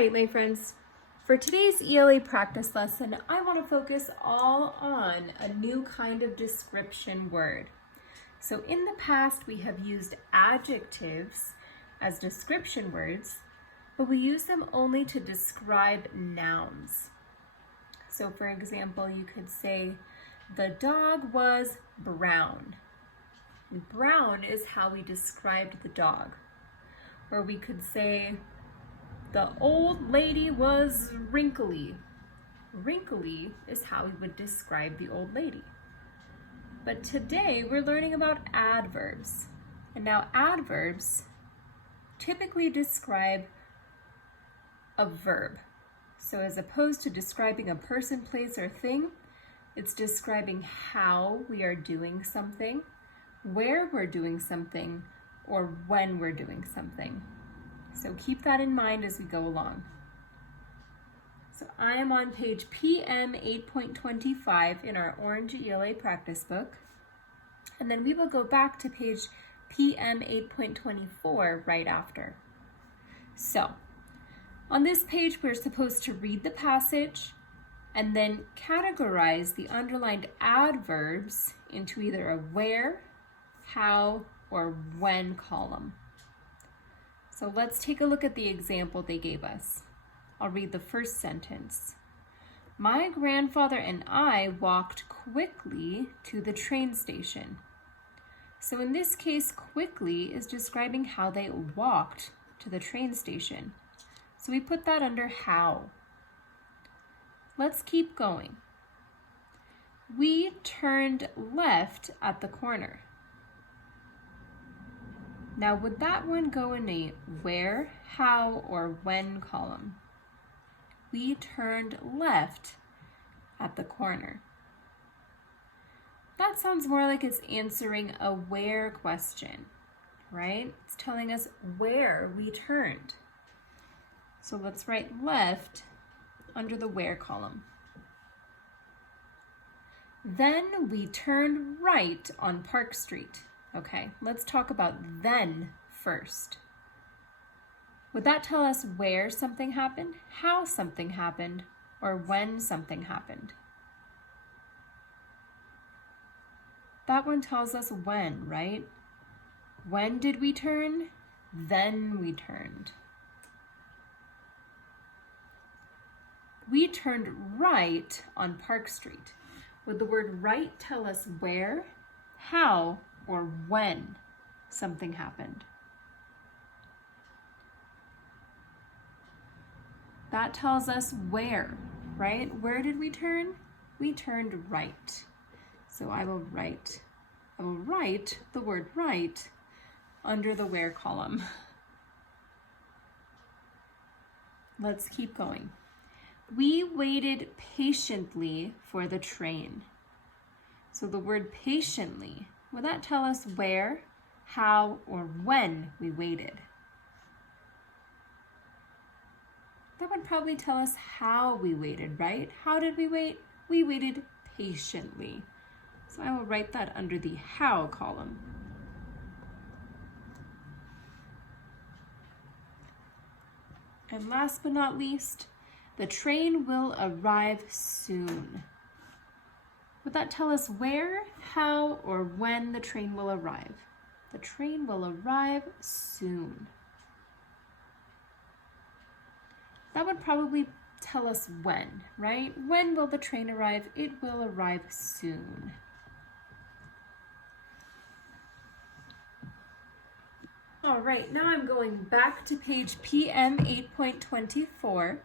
right, my friends, for today's ELA practice lesson, I want to focus all on a new kind of description word. So in the past, we have used adjectives as description words, but we use them only to describe nouns. So for example, you could say, the dog was brown. And brown is how we described the dog. Or we could say, the old lady was wrinkly. Wrinkly is how we would describe the old lady. But today we're learning about adverbs. And now adverbs typically describe a verb. So as opposed to describing a person, place, or thing, it's describing how we are doing something, where we're doing something, or when we're doing something. So keep that in mind as we go along. So I am on page PM 8.25 in our Orange ELA practice book. And then we will go back to page PM 8.24 right after. So on this page, we're supposed to read the passage and then categorize the underlined adverbs into either a where, how, or when column. So let's take a look at the example they gave us. I'll read the first sentence. My grandfather and I walked quickly to the train station. So in this case, quickly is describing how they walked to the train station. So we put that under how. Let's keep going. We turned left at the corner. Now, would that one go in a where, how, or when column? We turned left at the corner. That sounds more like it's answering a where question, right? It's telling us where we turned. So let's write left under the where column. Then we turned right on Park Street. Okay, let's talk about then first. Would that tell us where something happened, how something happened, or when something happened? That one tells us when, right? When did we turn? Then we turned. We turned right on Park Street. Would the word right tell us where, how, or when something happened? That tells us where, right? Where did we turn? We turned right. So I will write the word right under the where column. Let's keep going. We waited patiently for the train. So the word patiently, will that tell us where, how, or when we waited? That would probably tell us how we waited, right? How did we wait? We waited patiently. So I will write that under the how column. And last but not least, the train will arrive soon. Would that tell us where, how, or when the train will arrive? The train will arrive soon. That would probably tell us when, right? When will the train arrive? It will arrive soon. All right, now I'm going back to page PM 8.24,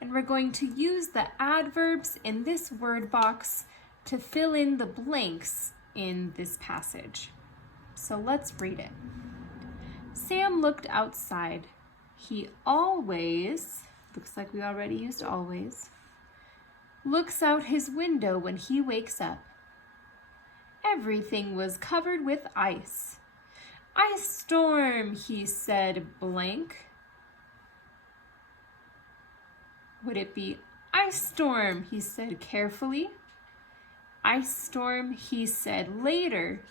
and we're going to use the adverbs in this word box to fill in the blanks in this passage. So let's read it. Sam looked outside. He always, looks like we already used always, looks out his window when he wakes up. Everything was covered with ice. Ice storm, he said blank. Would it be ice storm, he said carefully? Ice storm, he said later.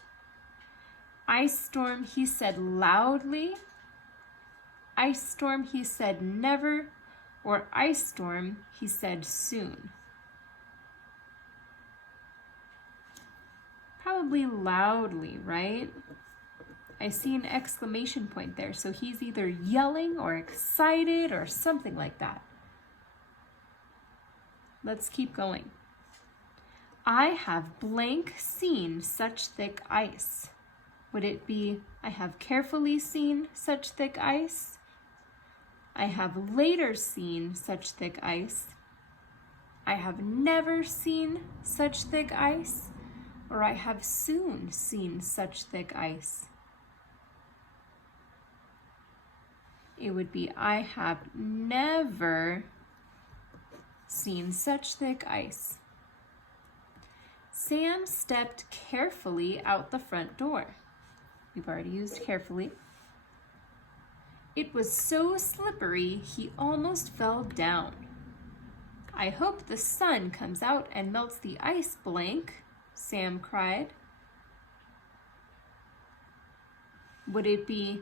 Ice storm, he said loudly. Ice storm, he said never. or ice storm, he said soon. Probably loudly, right? I see an exclamation point there, so he's either yelling or excited or something like that. Let's keep going. I have blank seen such thick ice. Would it be, I have carefully seen such thick ice? I have later seen such thick ice. I have never seen such thick ice. Or I have soon seen such thick ice. It would be, I have never seen such thick ice. Sam stepped carefully out the front door. We've already used carefully. It was so slippery he almost fell down. I hope the sun comes out and melts the ice, blank, Sam cried. Would it be,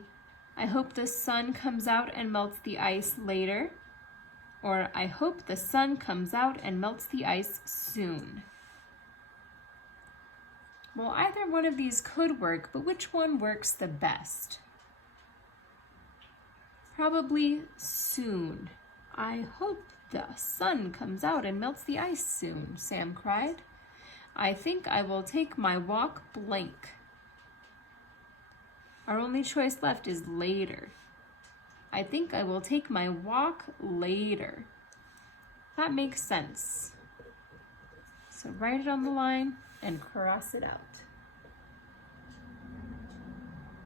I hope the sun comes out and melts the ice later? Or I hope the sun comes out and melts the ice soon? Well, either one of these could work, but which one works the best? Probably soon. I hope the sun comes out and melts the ice soon, Sam cried. I think I will take my walk, blank. Our only choice left is later. I think I will take my walk later. That makes sense. So write it on the line and cross it out.